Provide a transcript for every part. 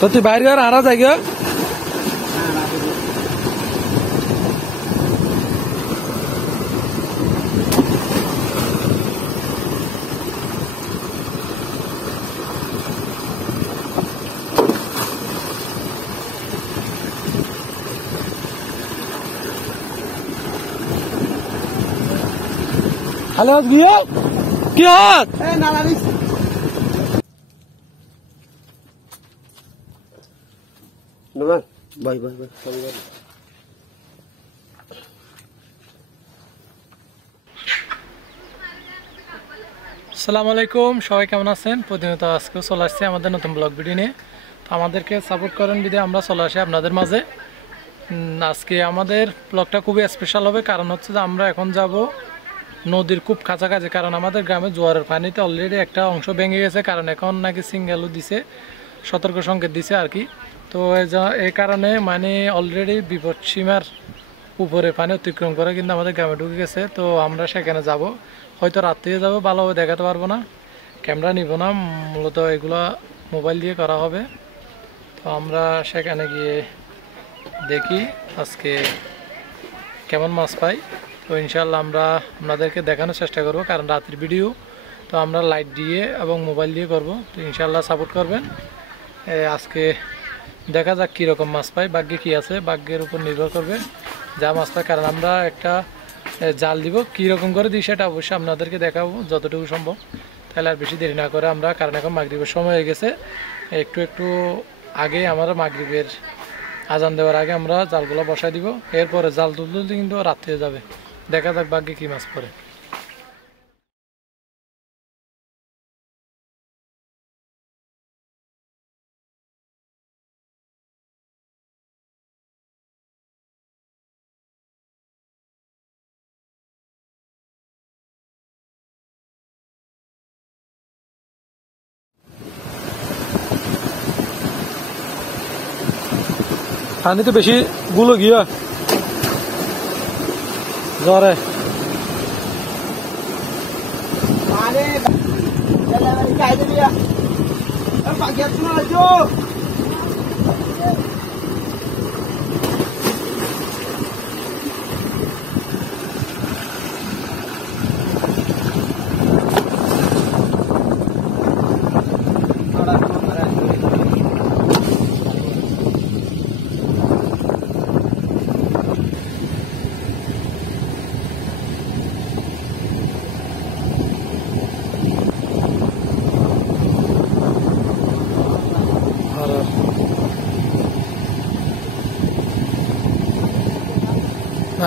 তো তুই বাইরে আর আরা যাই গিয়া হ্যালো গিয়ে কি হাত ভাই ভাই ভাই আসসালামু আলাইকুম, সবাই কেমন আছেন? প্রতিনিয়ত আজকে চলে আসছে আমাদের নতুন ব্লগ ভিডিও নিয়ে। তো আমাদেরকে সাপোর্ট করেন বিধে আমরা চলে আসি আপনাদের মাঝে। আজকে আমাদের ব্লগটা খুবই স্পেশাল হবে, কারণ হচ্ছে যে আমরা এখন যাব নদীর খুব কাছাকাছি। কারণ আমাদের গ্রামে জোয়ারের পানিতে অলরেডি একটা অংশ ভেঙে গেছে, কারণ এখন নাকি সিঙ্গেলও দিছে, সতর্ক সংকেত দিছে আর কি। তো এই কারণে মানে অলরেডি বিপদ সীমার উপরে পানি অতিক্রম করে কিন্তু আমাদের গ্রামে ঢুকে গেছে। তো আমরা সেখানে যাব, হয়তো রাত্রে যাব, ভালোভাবে দেখাতে পারবো না, ক্যামেরা নিব না, মূলত এগুলো মোবাইল দিয়ে করা হবে। তো আমরা সেখানে গিয়ে দেখি আজকে কেমন মাছ পাই। তো ইনশাল্লাহ আমরা আপনাদেরকে দেখানোর চেষ্টা করব, কারণ রাতের ভিডিও তো আমরা লাইট দিয়ে এবং মোবাইল দিয়ে করব। তো ইনশাল্লাহ সাপোর্ট করবেন। আজকে দেখা যাক কীরকম মাছ পাই, ভাগ্যে কী আছে, ভাগ্যের উপর নির্ভর করবে যা মাছ পাই। কারণ আমরা একটা জাল দিব, কীরকম করে দিই সেটা অবশ্যই আপনাদেরকে দেখাবো যতটুকু সম্ভব। তাহলে আর বেশি দেরি না করে আমরা, কারণ এখন মাগরিবের সময় হয়ে গেছে, একটু আগে আমরা মাগরিবের আজান দেওয়ার আগে আমরা জালগুলো বসাই দিব। এরপরে জাল তুলতে কিন্তু রাত্রে যাবে। দেখা যাক ভাগ্যে কী মাছ পড়ে। পানি তো বেশি গুলো গিয়া জ্বরে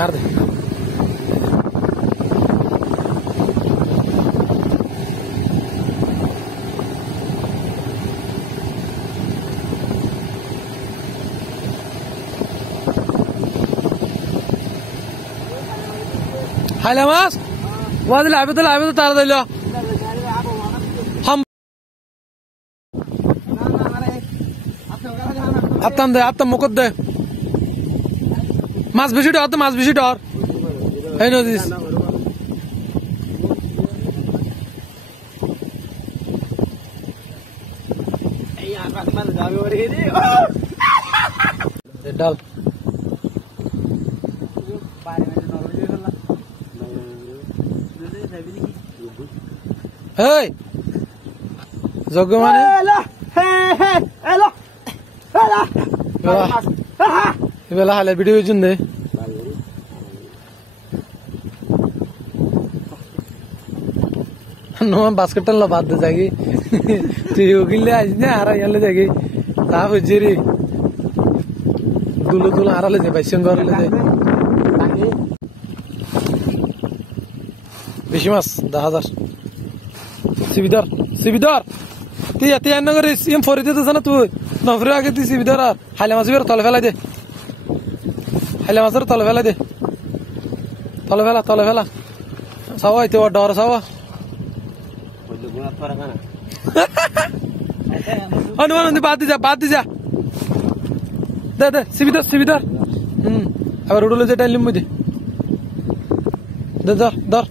আর দে হাইলা মাছ ওয়াজ লাইবে তো তারা দিল হাম আত্তাম দে, আত্তাম মুকত দে, মাছ বেশি ডর, তো মাছ বেশি ডর এই নদীস ডাল এই যজ্ঞ মানে এবেলা হালে ভিডিও জন্য দে বাস্কেট টানলো বাদ দে যাগি তুই উকিলে আসি না আর আনলে যাগি তা বুঝছি রে দুলো দুলো আড়ালে যে বাইশ ঘরে যে বেশি মাছ 10,000 সিবিদার তুই আন্ন করিস এম ফরি দিতেছ না তুই নফরে আগে তুই সিবিদার আর হাইলা মাছ তলে ফেলাই দে, হাইলা মাছের তলে ফেলাই দে, তলে ফেলা চাওয়া হইতে ডর চাওয়া অনুমান বাদ দি যা দে সিবিদার আবার উড়লে যে ডাইলিম দে ধর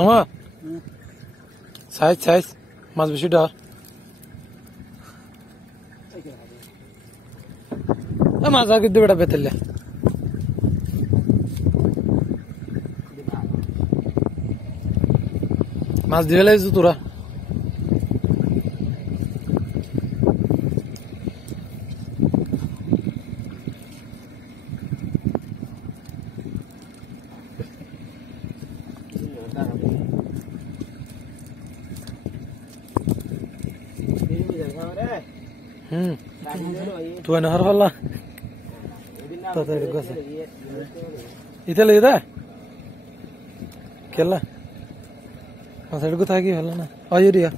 নমা সাইজ মাছ বেশি ডর মাছ আর কিন্তু বেটা বেতেলে মাছ দিয়ে লাইছো তোরা তুই না হার পাল্লা ইতে লেগে দে কেলা মাছের থাকি ভালো না অয় রিয়া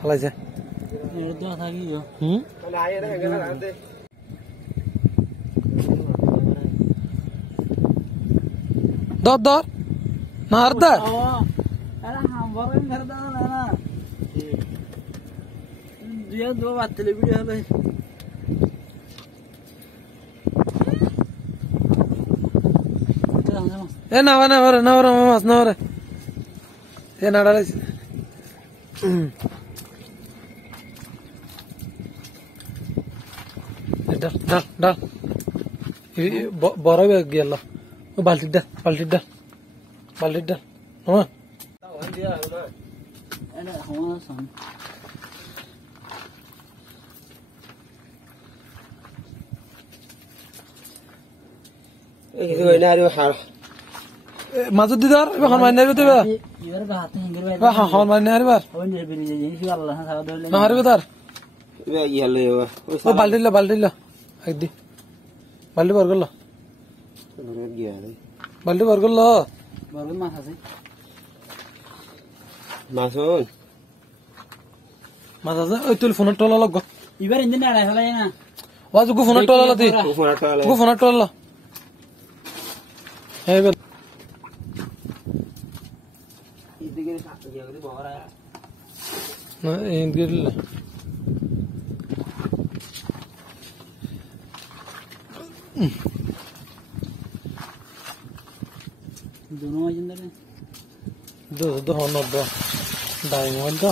হালাইছে দর দর না হার দা এ না মাছ না এ না ডালাইছে ডাল ডাল ডাল বড় গেল বালতির ডাল মাজত দি ধর এখন মাইন নারবে তো হন মাইন নারবার না হারবে তার বাল্টি একদি বাল্টি বার করলো মাছ আছে ওই তুই ফোনের টলা লগ এবার ইঞ্জিন আড়াই ফেলাই না ওয়াজ গু ফোনের টলা লতি গু ফোনের টলা হ্যাঁ এবার না এই গিরল दोनों अंदर में दो होना दो डायमंड दो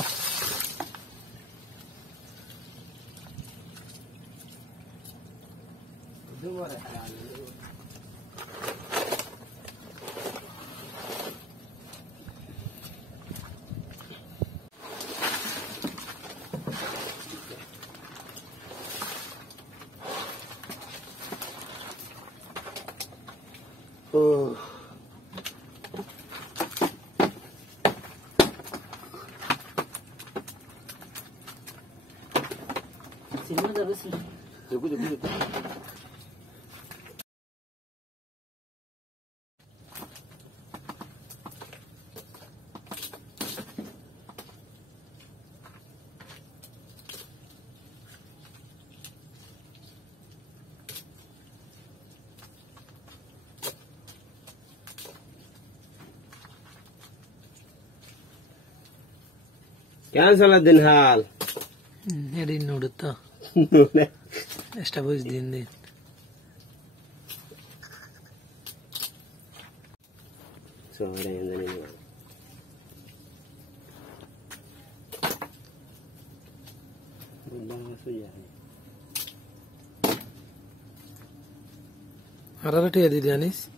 Cancel din hal. Eri nodutta. Establish din. So ada yang ini. Ararati adi janis.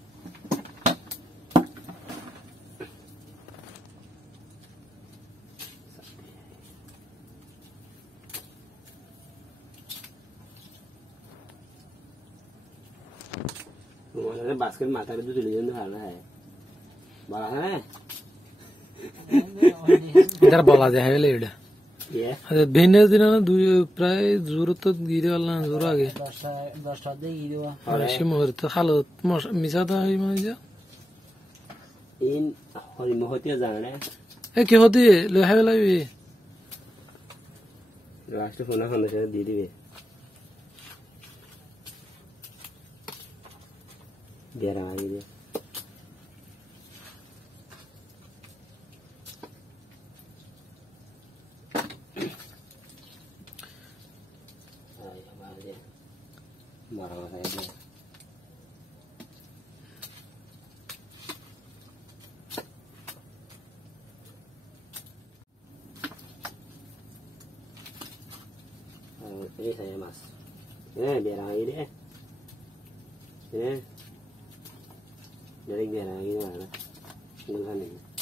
Basket माथा पे दूसरी लेने वाला है बड़ा है इधर बोला जाए है लेड ये अरे भेने दिन ना दो प्राय जरूरत तो गिरे वाला जरूर आगे 10 दे गिरे वा और ऐसे मुहूर्त खालो मिसा था ही मान जा इन हरी मोहतिया जाने ए क्या होती है लो है वाला भी राष्ट्र फोना खाने से दीदी भी बेरा आ गई मारा है Ini saya mas. Ini biar ini deh. Ini. Dari biar ini mana? Bukan ini.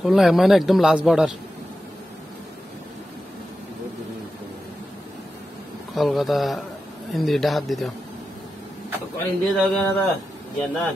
Khulna মানে একদম লাস্ট বর্ডার কলকাতা হিন্দি হাত দিতে Kau ini dia dah kan ada. Jangan.